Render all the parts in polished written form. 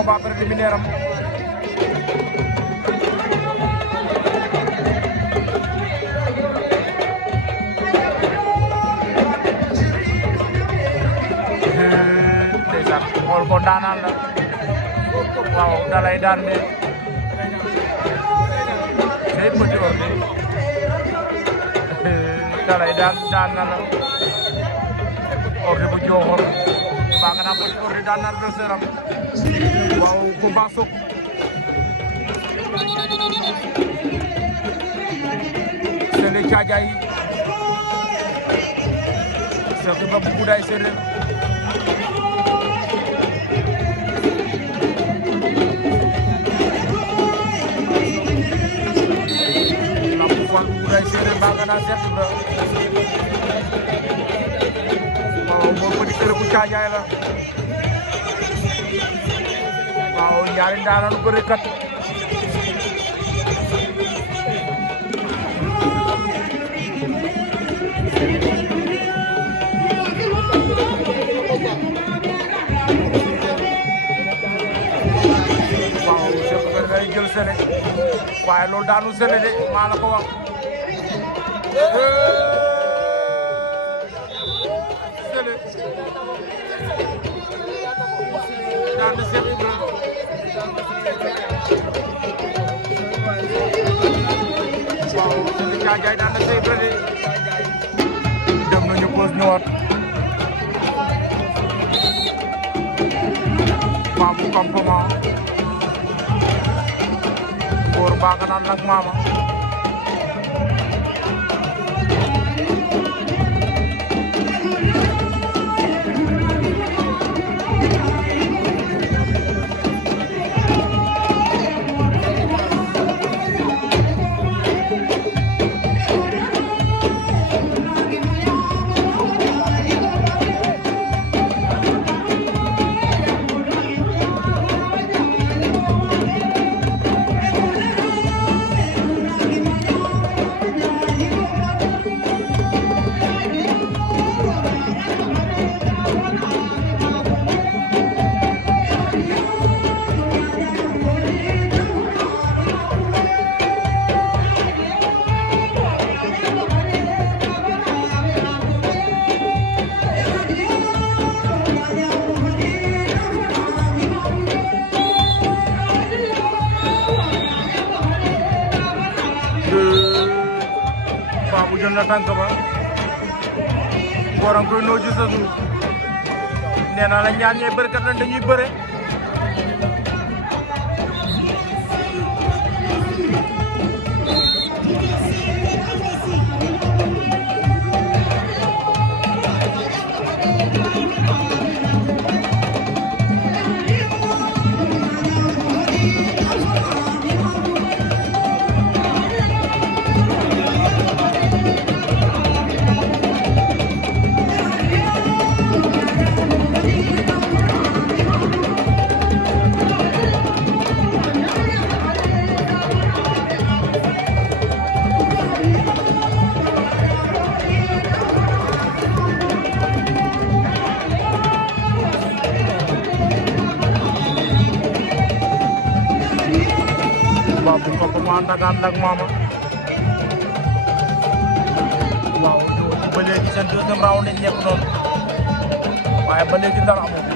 combat préliminaire am ndeysaan xool ko daanaan la waaw dalay daan de c'est petit ordi dalay daan na la ordi bu Diokhor baa nga naa petit ordi daan na adversaire am waaw combat sok Sélé Thiadiaye Sélé ba bu Goudaye Séeréer Goudaye Séeréer baa nga naa Cheikh Ibra waaw moom petit kër bu Thiadiaye la waaw ñaari ndaananu bëri kat waaw Cheikh Ibra day jël Sélé waaye loolu daanu Sélé de maa la ko wax Sélé daan na Cheikh Ibra waaw Sélé Thiadiaye daan na Cheikh Ibra de dem nañu pause ñëwaat maamu campement góor baa nga naan nag maama Babou jël na tànk ba Ngor koy nooju sa suuf nee naa la ñaar ñooy bërekat lañ dañuy bëre Babou campement ànd ak Mama waaw ba léegi seen deuxième round lañ nekk noonu waaye ba léegi dara amul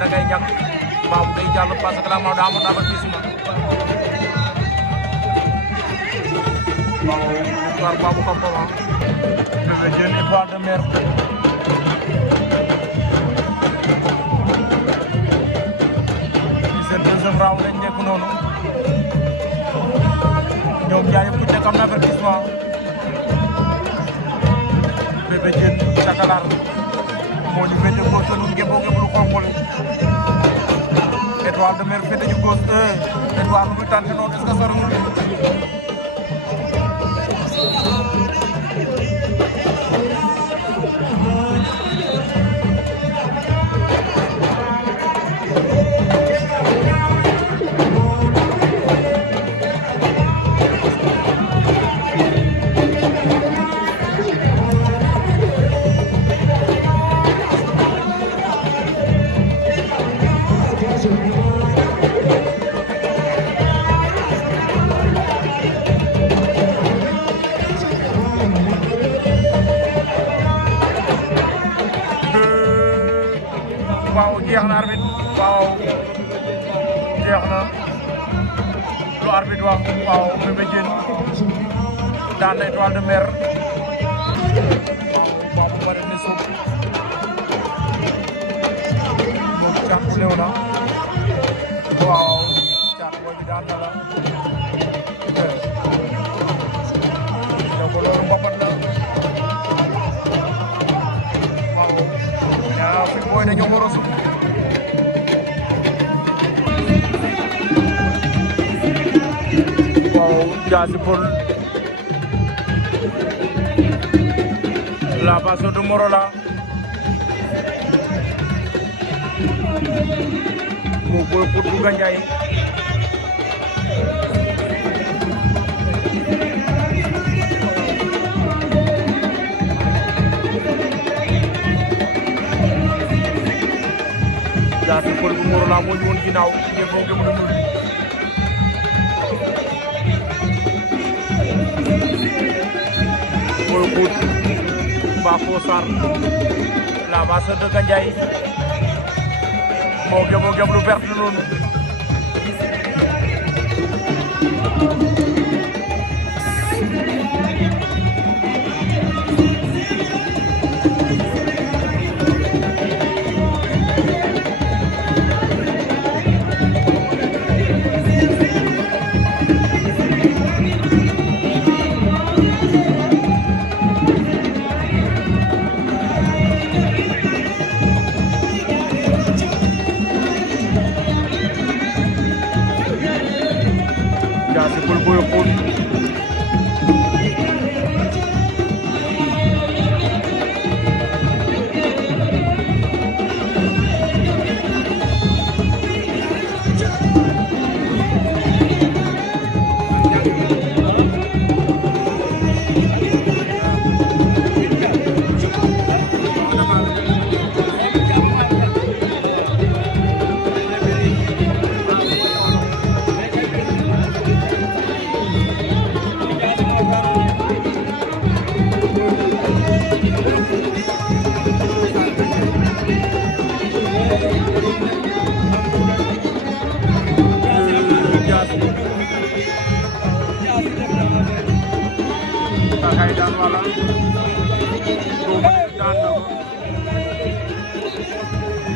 da ngay ñàkk Babou day jàll parce que la moo daa amoon avertissement waaw victoire Babou Kampama Bébé Diène Étoile de Mer seen deuxième round lañ nekk noonu ñoom ñaar yëpp ku nekk am na avertissement Bébé Diène Cakalar moo ñu féete gauche lu ngebo lu xonq li Étoile de Mer féete ñu gauche Étoile lu muy tànte noonu est-ce que soriwul waaw jeex na arbitre waaw jeex na lu arbitre wax waaw Bébé Diène daan na Étoile de Mer waaw bu bari ne suuf moom càpp lew na waaw càpp boobu daan na la donc loolu mbapat la waaw ñaa fi mooy dañoo war a suuf waaw Diassy Peulh la base de Morola moo koy pour Bouga Ndiaye Diassy Peulh bu Morola moo ñu woon ginnaaw ngeen moo ngi mën a ñëw Boy Pout Bafo Sarr la base de Gandiaye moo gëm lu vert noonu Diassy Peulh Boy Pout Bakay daan wala boobu daan na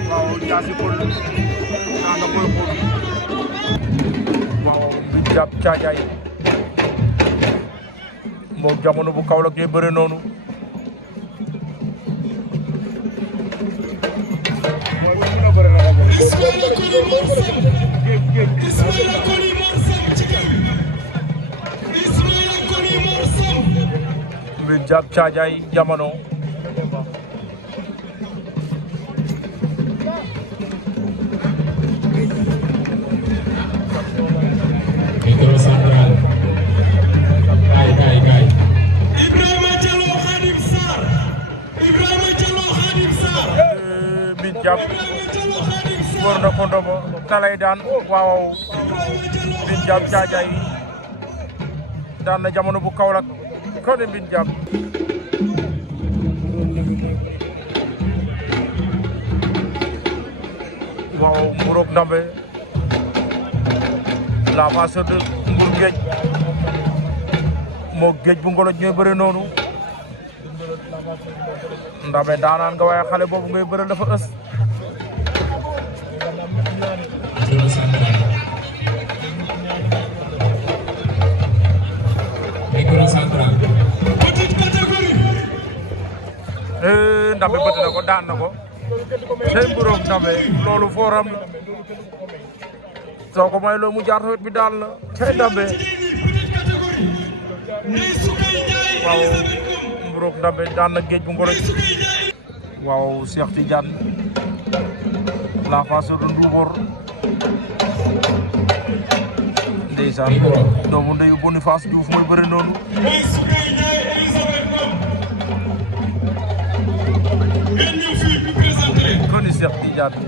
waaw Diassy Peulh daan na Boy Pout waaw bi jàpp caajaay moom jamono bu Kaolack ngay bëre noonu bi jàpp caajaay jamono Micro Central kay Ibrahima Diallo Khadim Sarr bi jàpp war na ko ndobo talay daan waaw bi jàpp caajaay daan na jamono bu Kaolack ko de bi jàpp waaw Mburok Ndambe la face de Mbour Géej moo Géej bu Ngoloj ñooy bëre noonu Ndambe daanaan nga waaye xale boobu ngay bëre dafa ës Ndambe bëtt na ko daan na ko tey Mburok Ndambe loolu fooram soo ko may loo mu jaar wet bi daal la tey Ndambe waaw Mburok Ndambe daan na Géej bu Ngoloj waaw Cheikh Tidiane la face de Ndoubor ndeysaan doomu ndeyu Boniface Diouf mooy bëri noonu koni Cheikh Tidiane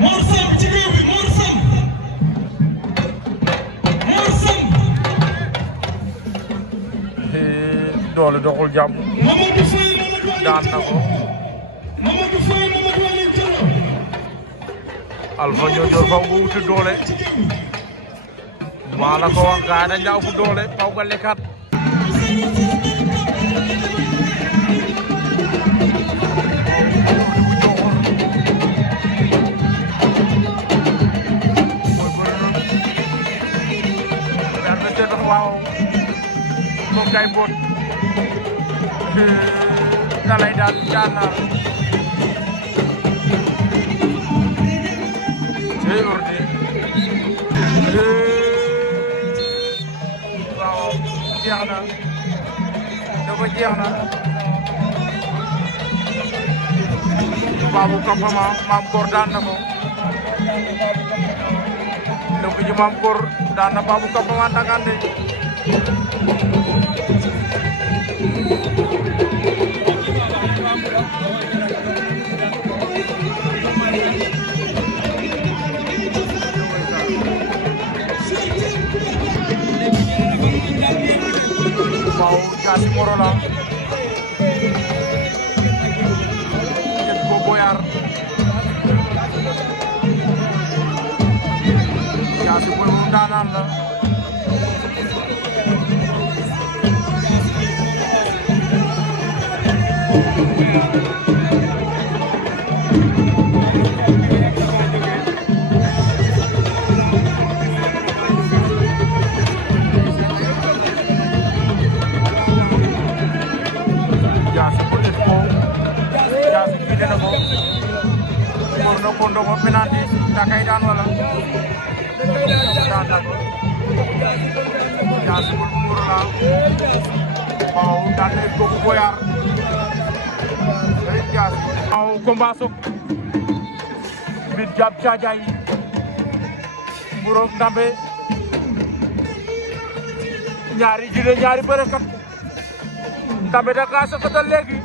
Mor Samb ci géew bi Mor Samb doole doxul jàmm daan na ko Alpha Ñoojoor faw nga wuti doole maa la ko wax gaa dañ la ëpp doole faw nga lekkat waaw moom kay boot dalay daan na cey ordi waaw jeex na dafa jeex na Babou Kampama Maam Koor daan na ko donc ji Maam Koor daan na Babou Kampama Ndakande waaw Jaasi Morola Ket ko Boyar Jaasi Boy moom daanaan la kondo mo penalty takay daan wala daan na ko Jaasi Bul Morola waaw daan na ko Boyar ay Jaasi waaw combat sok Mbir Diab Thiadiaye Mburok Ndambe ñaari bërekat Ndambe da ka sakatal léegi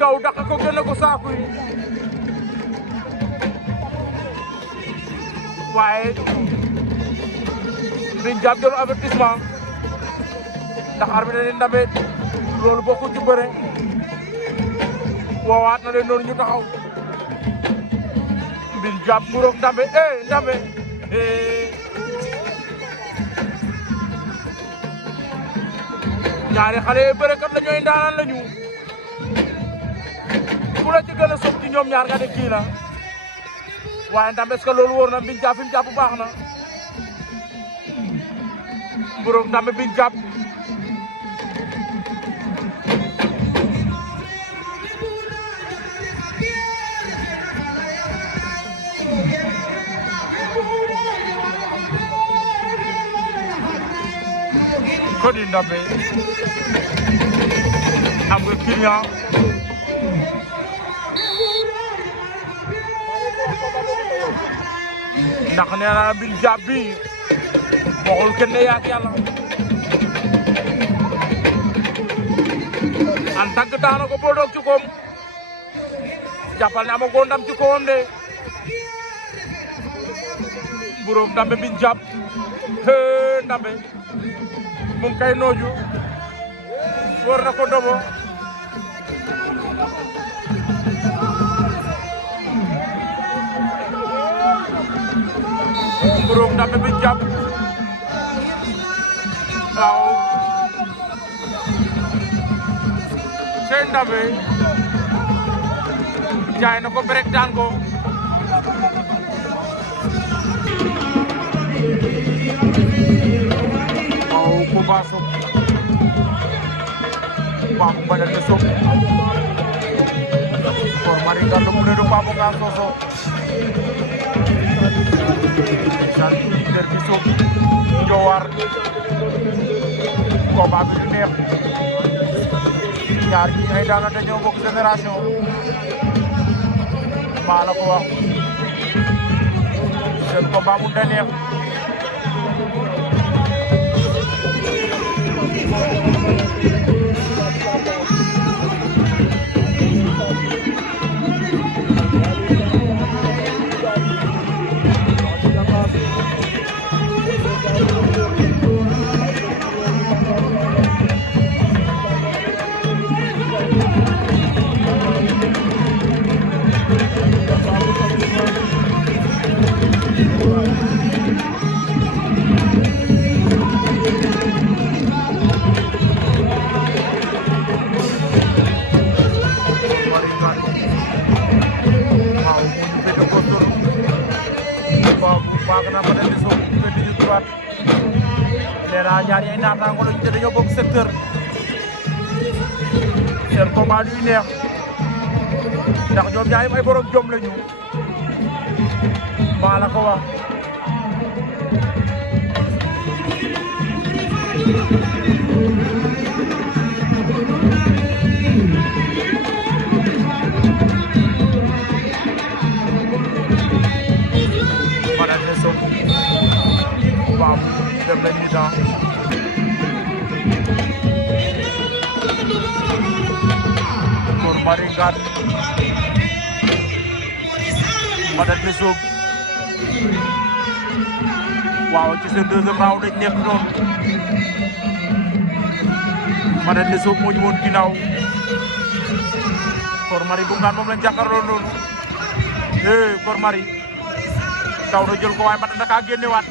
daw daq ko génne ko saaku yi waaye Mbir Diab jël avertissement ndax arbitre ne Ndambe loolu bokku ci bëre woowaat na leen noonu ñu taxaw Mbir Diab Mburok Ndambe Ndambe ñaari xale yi bërekat la ñooy ndaanaan lañu ku la ci gën a soog ci ñoom ñaar nga ne kii la waaye Ndambe est-ce que loolu wóor na Mbir Diab fi mu jàpp baax na Mburok Ndambe Mbir Diab kodi Ndambe am nga client ndax nee na Mbir Diab bi waxul kenn yaak yàlla en tant que daana ko boo doog ci koom jàppal ne amagoo ndam ci kawam de Mburok Ndambe Mbir Diab Ndambe mu ngi koy nooju wër na ko ndobo Mburoog Ndambe bi jàpp waaw sey Ndambe jaay na ko berek daan ko waaw ku baaso Pape Mbadane Sow Kor Marie Ngalla mu ne du Pape Ngalla Soso san der bi Sow Njowar combat bi du neex ñaar ñi ay daanaka ñoo bokk génération maa la ko wax seen combat mu da neex ñaar ñi ay naataango lañu te dañoo bokk secteur seen combat du neex ndax ñoom ñaar ay borom jom lañu maa la ko wax Mbadane Sow waaw dem na mi-temps Kor Marie Ngalla Mbadane Sow waaw ci seen deuxième round dañ nekk noonu Mbadane Sow moo ñu woon ginnaaw Kor Marie bu Ngalla moom lañ jàkkaarloo noonu Kor Marie daw na jël ko waaye Mbadane da kaa génnewaat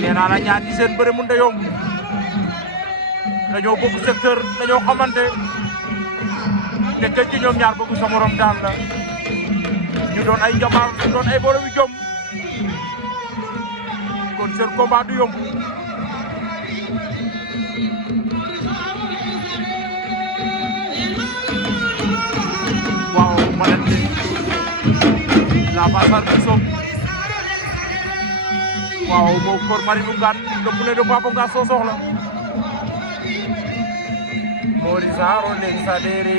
nee naa la ñaar ñi seen bëre mënut a yomb dañoo bokk secteur dañoo xamante te kenn ci ñoom ñaar bëgg sa morom daan la ñu doon ay jamaar doon ay borom yu jom kon seen combat du yomb waaw Mbadane la pasar bi Sow waaw moo Kor Marie bu Ngalla le poulet de Pape Ngalla Sow soxla Mori Saro leg sadere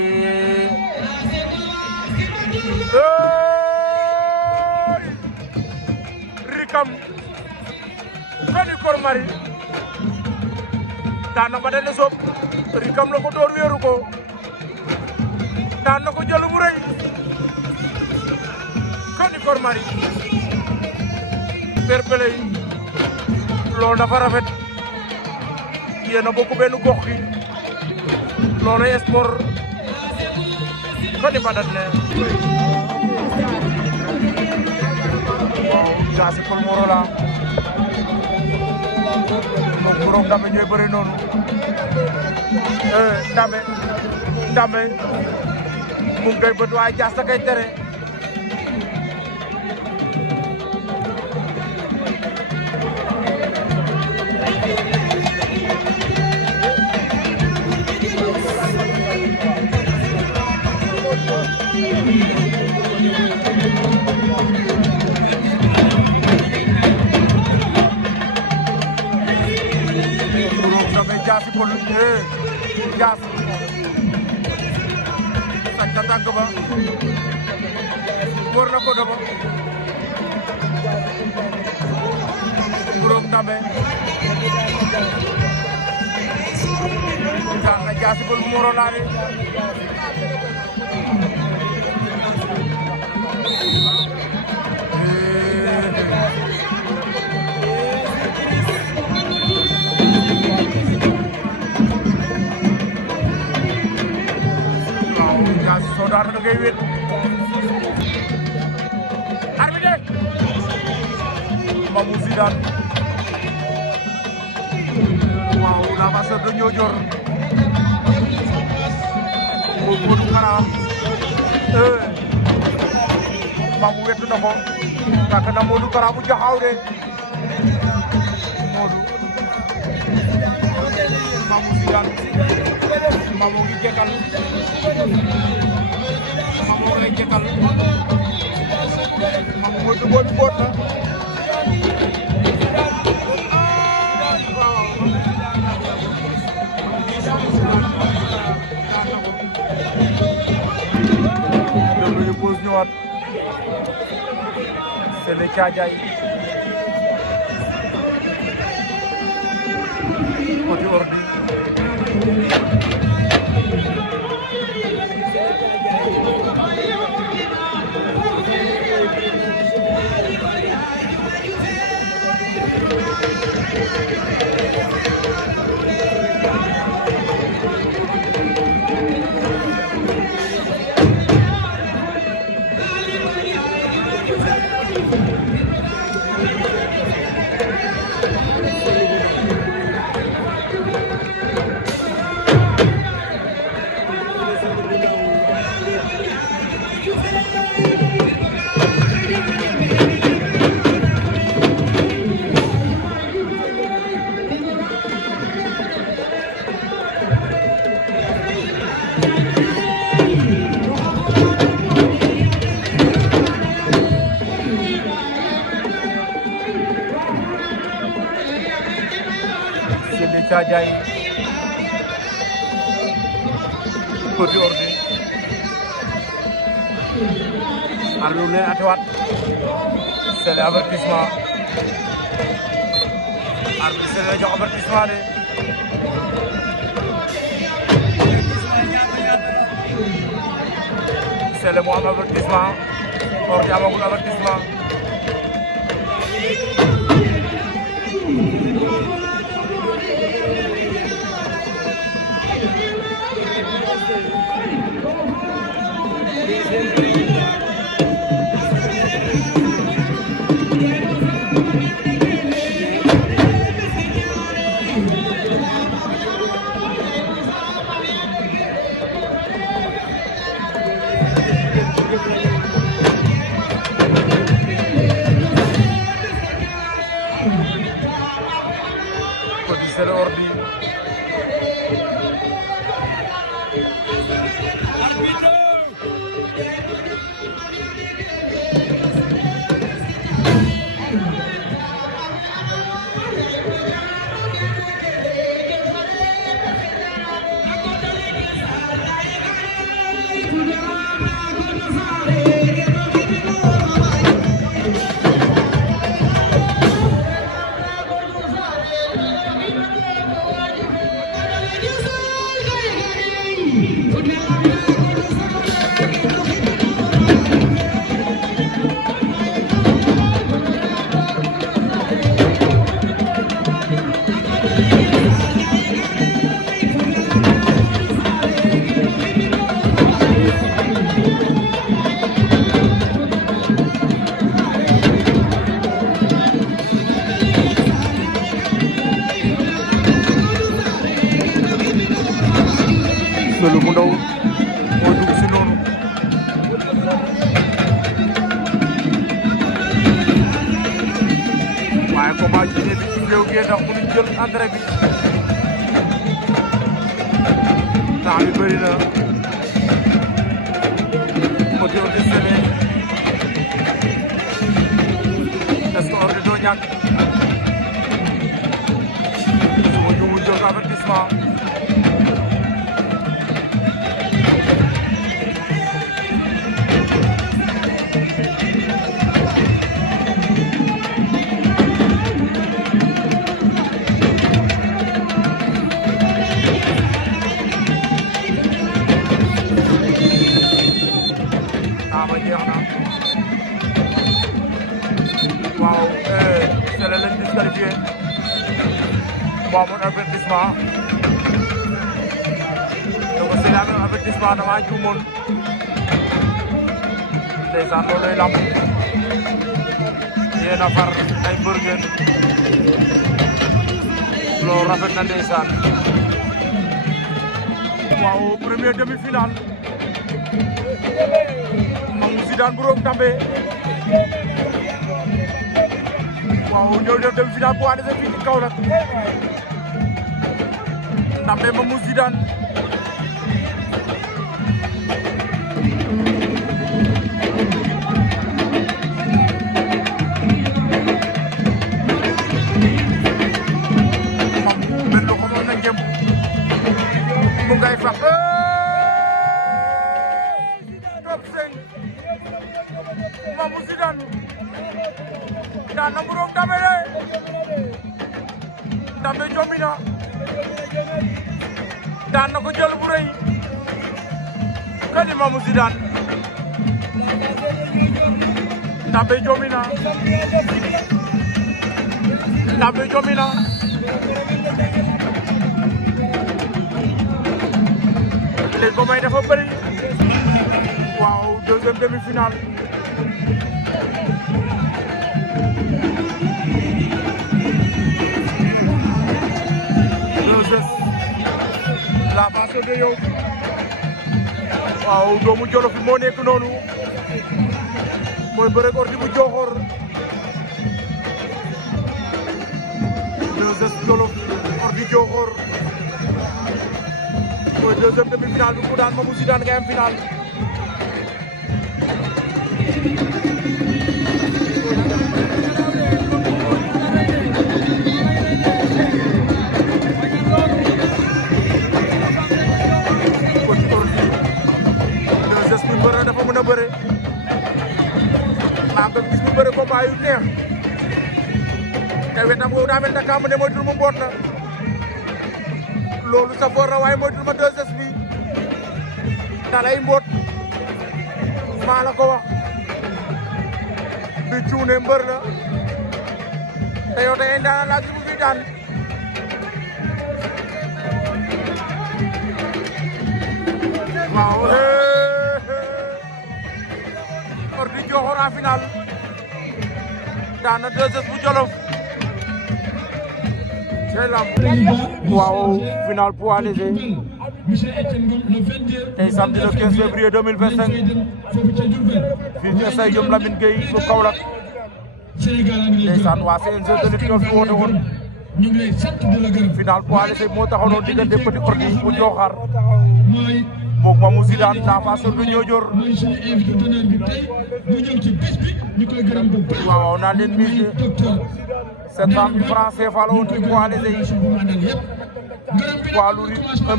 rikam kani Kor Marie daan na Mbadane Sow rikam la ko door weeru ko daan na ko jël bu rëy kani Kor Marie perpele yi loolu dafa rafet yéen a bokk benn gox gi loolu sport kani Mbadane waaw Jaasi Paul Morola moom borom Ndambe ñooy bëre noonu Ndambe mu ngi koy bët waaye Jaas da koy tere Jaasi Paul Jaas sañ na tànk ba wër na ko dama borom Ndambe daan na Jaasi Paul Morola de ngay wét arbitre Mamou Zidane waaw la face de Niodior Modou Kara Mamou wetu na ko tak na Modou Kara bu jaxaw de Modou Mamou Zidane Mamou ngi jekal Mamou lay jekal Mamou mo dugal boot na ñu pose ñëwaat c'est le Thiadiaye côté ordi Thiadiaye côté ordi arbitre leen atewaat c'est l'avertissement arbitre c'est la jox avertissement de c'est le mo am avertissement ordi amagul avertissement c'est l'ordi Selu bu ndaw moo dugg si noonu waaye combat ji ne bi ci réew gi ndax mënuñ jël engrais bi temps bi bëri na côté ordi sele est-ce que ordi doo ñàkk su ma ñu jël avertissement ba jeex na waaw Sélé lañ disqualifié mu amoon avertissement donc Sélé amoon avertissement dama juumoon ndeysaan looloy lamb yéen a far ay mbër ngeen loolu rafet na ndeysaan waaw premier demi-finale Mamou Zidane bu Roog Ndambe waaw ñëw def demi-finale bu ànd fii ci Kaolack Ndambe Mamou Zidane mu ngay fax top 5 Mamou Zidane daan na bu Roog Ndambe de Ndambe jommi na daan na ko jël bu rëy kadi Mamou Zidane Ndambe jommi na Ndambe jommi na léegi ba may dafa bëri waaw deuxième demi-finale la passion de yow waaw doomu Jolof bi moo nekk noonu mooy bëre Ordi bu Diokhor Jolof Ordi Diokhor mooy deuxième demi-finale bi mu daan Mamou Zidane ngay am finale deuxième bi bëre dafa mën a bëre maa ngi gis mu bëre combat yu neex te wetam boobu daa mel ne ne mooy tur mu mboot na loolu sa for na waaye moytul ma 2S bi dalay mboot maa la ko wax bi cuune mbër la te yow tey daana laa gis mu fi daan waaw Ordi Diokhor en finale daan na 2S bu Jolof waaw final poids léger tey samedi le 15 février 2025 fii ci stade Diom Lamine Gueye bu Kaolack ndeysaan waa CNG de lutte ñoo fi woote woon final poids léger moo taxawoon diggante Petit Ordi bu Diokhor moom Mamou Zidane la face du Niodior waaw naa leen mise 700 000 francs CFA la woon ci poids léger yi poids lourd yi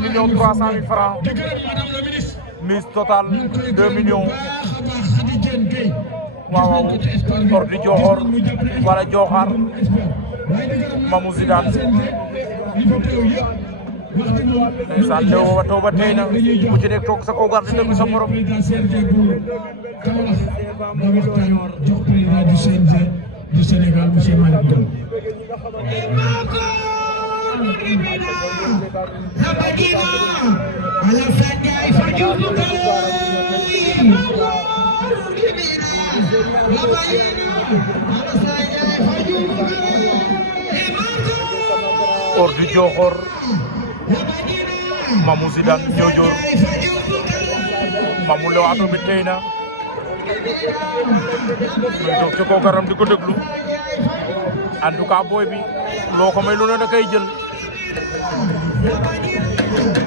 1 300 000 francs mise totale 2 millions waaw Ordi Diokhor wala Diokhor Mamou Zidane ndeysaan taw ba tey na ku ci nekk toog sa kaw gar di déglu sa morom du Sénégal monsieur Malick Diop Ordi Diokhor Mamou Zidane Niodior Mamou lewato bi tey na muy toog ci kaw garam di ko déglu en tout cas booy bi loo ko may lu ne da koy jël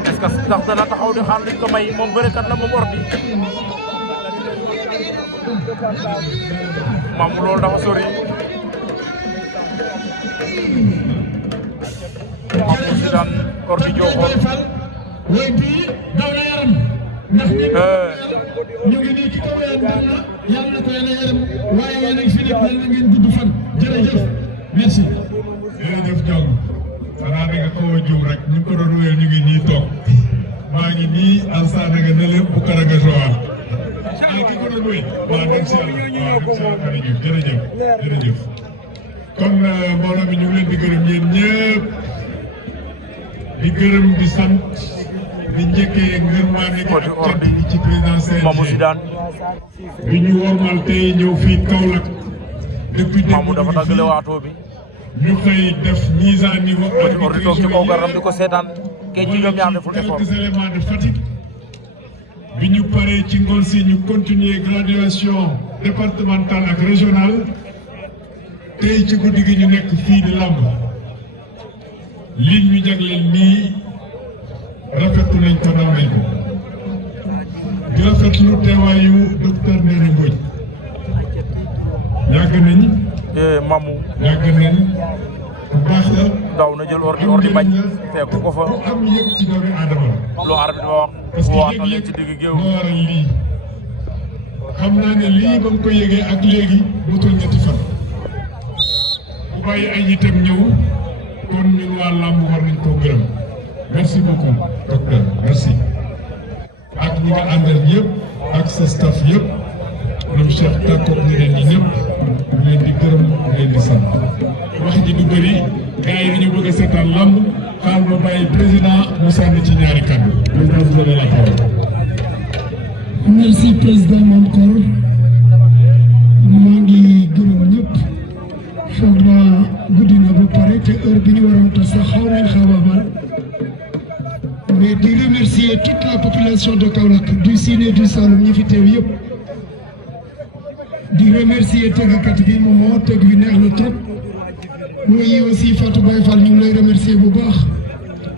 est-ce que ndax dana taxaw di xaar liñ ko may moom bërekat la moom Ordi Mamou loolu dafa sori Mamou Zidane Ordi Diokhor way bi daw na yaram ndax ñu ngi nii ci kaw yàlla na ko yàlla yaram waaye yéen a ngi fi nekk yàlla na ngeen gudd fan jërëjëf merci. jërëjëf Diong xanaa da nga xaw a juum rek ñu ko doon wéyal ñu ngi nii toog maa ngi nii Alassane nga ne leen bu Karaga Joal ki ko doon wéy waaw dem si yàlla waaw dem si yàlla jërëjëf jërëjëf kon mbooloo mi ñu ngi leen di gërëm yéen ñëpp di gërëm di sant di njëkkee ngërmaane gi ak cant gi ci président CNG Mamou Zidane bi ñu wormal tey ñëw fii Kaolack depuis Mamou dafa dagale waatoo bi ñu koy def mise à niveau ordi toog ci kaw garam di ko seetaan kay ci ñoom ñaar deful effort quelques éléments de fatigue bi ñu paree ci ngoon si ñu continuer graduation départementale ak régionale tey ci guddi gi ñu nekk fii di làmb li ñu jagleel nii rafetlu nañ ko naw nañ ko di rafetlu teewaayu docteur Ndéné Mbodj yàgg nañ Mamou yàgg nañ bu baax la daw na jël ordi bañ fekk ko fa am yëg ci doomu aadama lu arbitre ba wax wax na leen ci digg géew moo waral lii xam naa ne lii ba mu ko yëgee ak léegi mutul ñetti fan bu bàyyi ay itam ñëw kon ñun waa làmb war nañ koo gërëm merci beaucoup docteur merci ak ñi nga àndal yëpp ak sa staff yëpp ñoom Cheikh Takko ñeneen ñi ñëpp ñu leen di gërëm ñu leen di sant wax ji du bëri gars yi dañu bëgg a seetaan làmb xaal ma bàyyi président mu sànni ci ñaari kàddu président vous avez la parole. Merci président Mankor maa ngi gërëm ñëpp foog naa guddi na ba pare te heure bi ñu waroon tas sax xaw nañ xaw a bar mais di remercier toute la population de Kaolack du Sine et du Saloum ñi fi teew yëpp di remercier tëggkat bi moom moo tëgg bi neex na trop mooy aussi Fatou Baye Fall ñu ngi lay remercier bu baax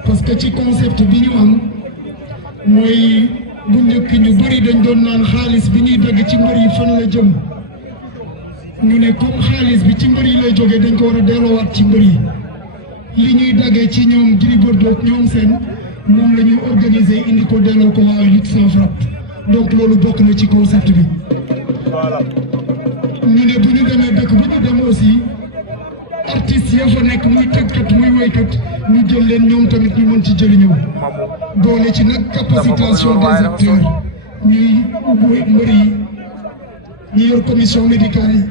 parce que ci concept bi ñu am mooy bu njëkk ñu bëri dañ doon naan xaalis bi ñuy dagg ci mbër yi fan la jëm ñu ne comme xaalis bi ci mbër yi lay jógee dañ ko war a delloowaat ci mbër yi li ñuy daggee ci ñoom Gris Bordeaux ñoom seen moom la ñuy organiser indi ko delloo ko waa lutte sans frappe donc loolu bokk na ci concept bi. ñu ne bu ñu demee dëkk bu ñu dem aussi artistes ya fa nekk muy tëggkat muy woykat ñu jël leen ñoom tamit ñu mën ci jëriñoo boole ci nag capacitation des acteurs ñuy mbër yi ñi yor commission médicale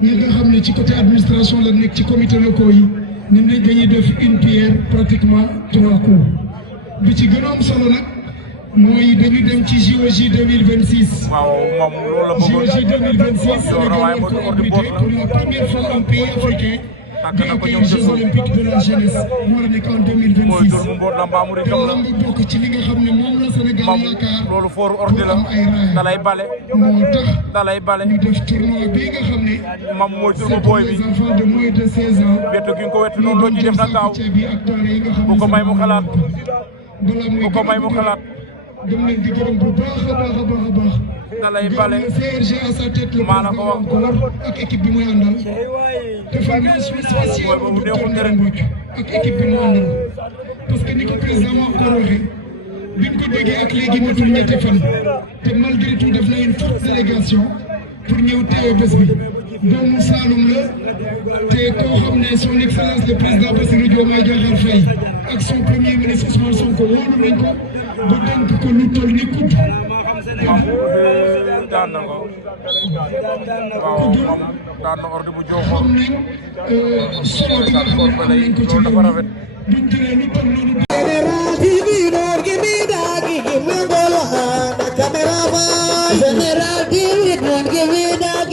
yi ñi nga xam ne ci côté administration la nekk ci comité locaux yi ñu ne dañuy def une pierre pratiquement 3 coups bi ci gën a am solo nag mooy dañu dem ci JOJ 2026. JOJ 2026 Sénégal war ko abrité pour la première fois un pays africain di accueillir Jeux olympiques de la jeunesse mu war a nekk en 2026. te lamb bokk ci li nga xam ne moom la Sénégal yaakaar pour am ay raaya moo tax ñu def tournoi bii nga xam ne c'est pour les enfants de moins de 16 ans ñu doon jëm saako ceeb yi ak denrées yi nga xam ne balaa muy xalaat dem leen di gërëm bu baax a baax a baax a baax. gërëm le CRG à sa tête le président encore ak équipe bi muy àndal. dafa mention spéciale au docteur Ndéné Mbodj ak équipe bi mu àndal. parce que ni ko président encore waxee biñ ko déggee ak léegi matul ñetti fan. te malgré tout def na une forte délégation pour ñëw teewe bés bi. doomu Saloum la te koo xam ne son excellence le président Bassirou Diomaye Diakhar Faye ak son premier ministre Ousmane Sonko wóolu nañ ko ba dénk ko lu toll ni kudd. daan na ko waaw daan na ordre bu joxoon xam nañ solo bi nga xam ne am nañ ko ci loolu buñ jëlee lu toll noonu. General TV don't give me that, give me goal, camera man. General TV don't give me that,